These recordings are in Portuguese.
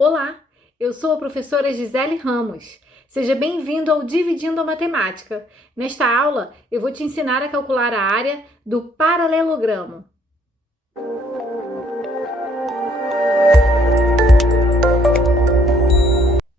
Olá, eu sou a professora Gisele Ramos. Seja bem-vindo ao Dividindo a Matemática. Nesta aula, eu vou te ensinar a calcular a área do paralelogramo.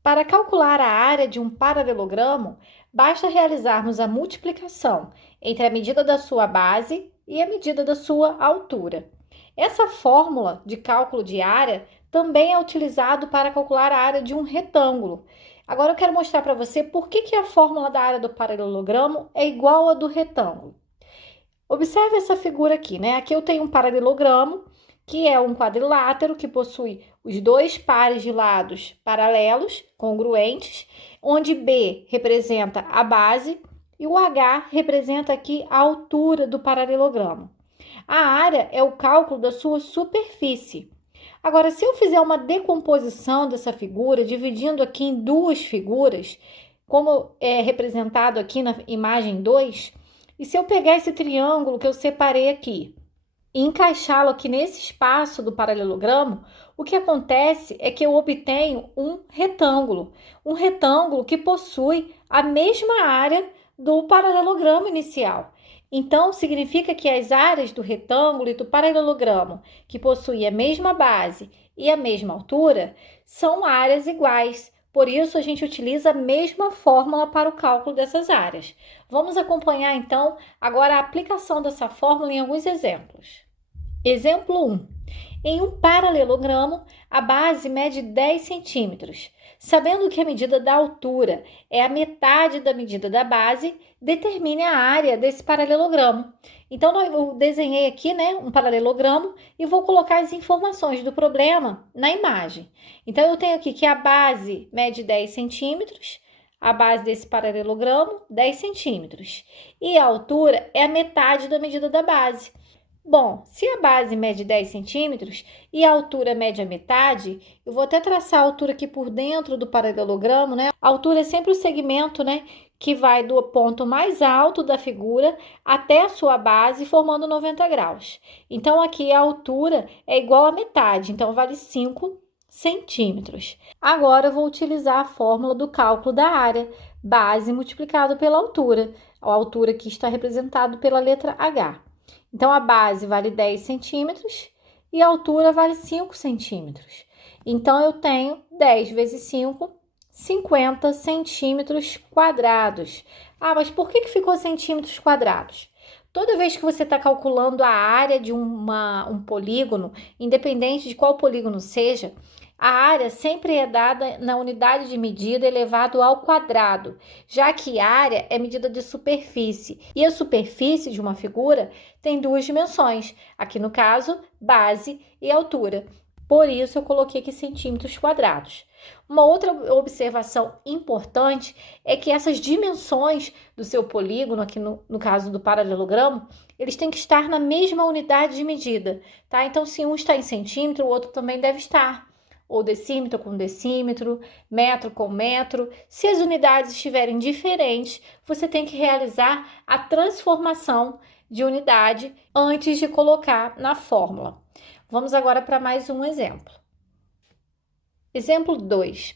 Para calcular a área de um paralelogramo, basta realizarmos a multiplicação entre a medida da sua base e a medida da sua altura. Essa fórmula de cálculo de área também é utilizado para calcular a área de um retângulo. Agora eu quero mostrar para você por que a fórmula da área do paralelogramo é igual à do retângulo. Observe essa figura aqui, né? Aqui eu tenho um paralelogramo, que é um quadrilátero que possui os dois pares de lados paralelos, congruentes, onde B representa a base e o H representa aqui a altura do paralelogramo. A área é o cálculo da sua superfície. Agora, se eu fizer uma decomposição dessa figura, dividindo aqui em duas figuras, como é representado aqui na imagem 2, e se eu pegar esse triângulo que eu separei aqui e encaixá-lo aqui nesse espaço do paralelogramo, o que acontece é que eu obtenho um retângulo que possui a mesma área do paralelogramo inicial. Então, significa que as áreas do retângulo e do paralelogramo, que possuem a mesma base e a mesma altura, são áreas iguais. Por isso, a gente utiliza a mesma fórmula para o cálculo dessas áreas. Vamos acompanhar, então, agora a aplicação dessa fórmula em alguns exemplos. Exemplo 1. Em um paralelogramo, a base mede 10 centímetros. Sabendo que a medida da altura é a metade da medida da base, determine a área desse paralelogramo. Então, eu desenhei aqui, um paralelogramo e vou colocar as informações do problema na imagem. Então, eu tenho aqui que a base mede 10 centímetros, a base desse paralelogramo, 10 centímetros. E a altura é a metade da medida da base. Bom, se a base mede 10 centímetros e a altura mede a metade, eu vou até traçar a altura aqui por dentro do paralelogramo, né? A altura é sempre o segmento, que vai do ponto mais alto da figura até a sua base, formando 90 graus. Então, aqui a altura é igual a metade, então vale 5 centímetros. Agora, eu vou utilizar a fórmula do cálculo da área, base multiplicado pela altura. A altura aqui está representada pela letra H. Então, a base vale 10 centímetros e a altura vale 5 centímetros. Então, eu tenho 10 vezes 5, 50 centímetros quadrados. Ah, mas por que ficou centímetros quadrados? Toda vez que você está calculando a área de um polígono, independente de qual polígono seja, a área sempre é dada na unidade de medida elevado ao quadrado, já que área é medida de superfície. E a superfície de uma figura tem duas dimensões, aqui no caso, base e altura. Por isso, eu coloquei aqui centímetros quadrados. Uma outra observação importante é que essas dimensões do seu polígono, aqui no caso do paralelogramo, eles têm que estar na mesma unidade de medida, tá? Então, se um está em centímetro, o outro também deve estar. Ou decímetro com decímetro, metro com metro. Se as unidades estiverem diferentes, você tem que realizar a transformação de unidade antes de colocar na fórmula. Vamos agora para mais um exemplo. Exemplo 2.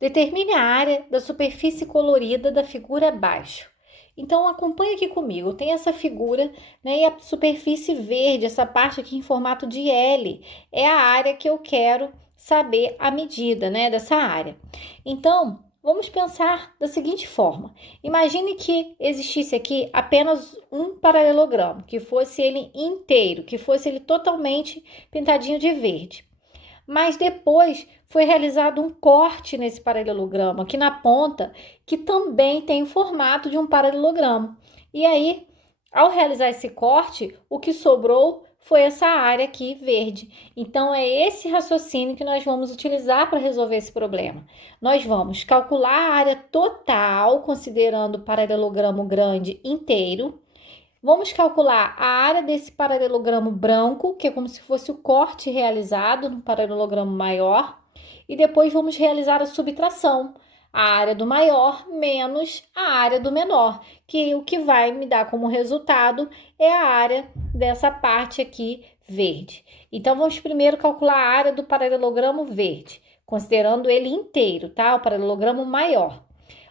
Determine a área da superfície colorida da figura abaixo. Então, acompanhe aqui comigo. Tem essa figura, e a superfície verde, essa parte aqui em formato de L, é a área que eu quero saber a medida, dessa área. Então, vamos pensar da seguinte forma. Imagine que existisse aqui apenas um paralelogramo, que fosse ele inteiro, que fosse ele totalmente pintadinho de verde. Mas depois foi realizado um corte nesse paralelogramo, aqui na ponta, que também tem o formato de um paralelogramo. E aí, ao realizar esse corte, o que sobrou foi essa área aqui verde. Então, é esse raciocínio que nós vamos utilizar para resolver esse problema. Nós vamos calcular a área total, considerando o paralelogramo grande inteiro. Vamos calcular a área desse paralelogramo branco, que é como se fosse o corte realizado no paralelogramo maior. E depois vamos realizar a subtração. A área do maior menos a área do menor, que o que vai me dar como resultado é a área dessa parte aqui verde. Então, vamos primeiro calcular a área do paralelogramo verde. considerando ele inteiro, tá? O paralelogramo maior.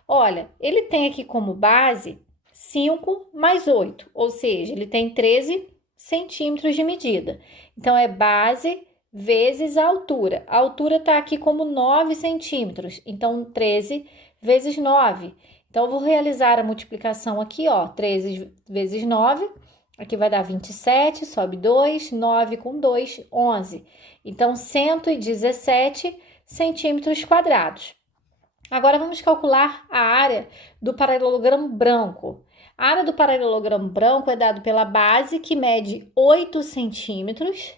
Olha, ele tem aqui como base 5 mais 8, ou seja, ele tem 13 centímetros de medida. Então, é base vezes a altura. A altura está aqui como 9 centímetros, então 13 vezes 9. Então, eu vou realizar a multiplicação aqui, ó, 13 vezes 9, aqui vai dar 27, sobe 2, 9 com 2, 11. Então, 117 centímetros quadrados. Agora, vamos calcular a área do paralelogramo branco. A área do paralelogramo branco é dado pela base, que mede 8 centímetros,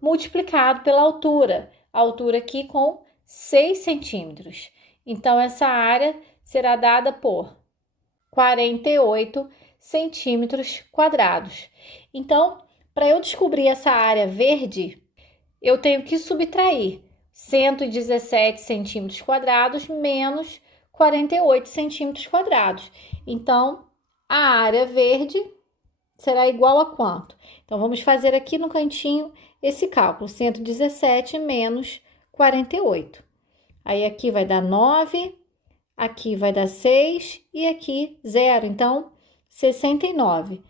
multiplicado pela altura. A altura aqui com 6 centímetros. Então, essa área será dada por 48 centímetros quadrados. Então, para eu descobrir essa área verde, eu tenho que subtrair 117 centímetros quadrados menos 48 centímetros quadrados. Então, a área verde será igual a quanto? Então, vamos fazer aqui no cantinho esse cálculo, 117 menos 48. Aí, aqui vai dar 9, aqui vai dar 6 e aqui 0. Então, 69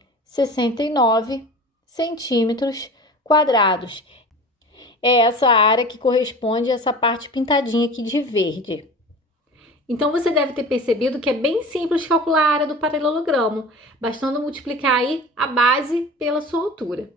centímetros quadrados. É essa área que corresponde a essa parte pintadinha aqui de verde. Então, você deve ter percebido que é bem simples calcular a área do paralelogramo, bastando multiplicar aí a base pela sua altura.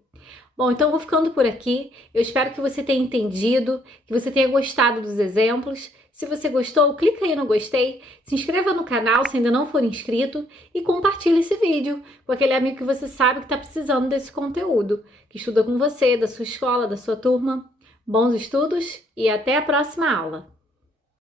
Bom, então eu vou ficando por aqui. Eu espero que você tenha entendido, que você tenha gostado dos exemplos. Se você gostou, clica aí no gostei, se inscreva no canal se ainda não for inscrito e compartilhe esse vídeo com aquele amigo que você sabe que está precisando desse conteúdo, que estuda com você, da sua escola, da sua turma. Bons estudos e até a próxima aula!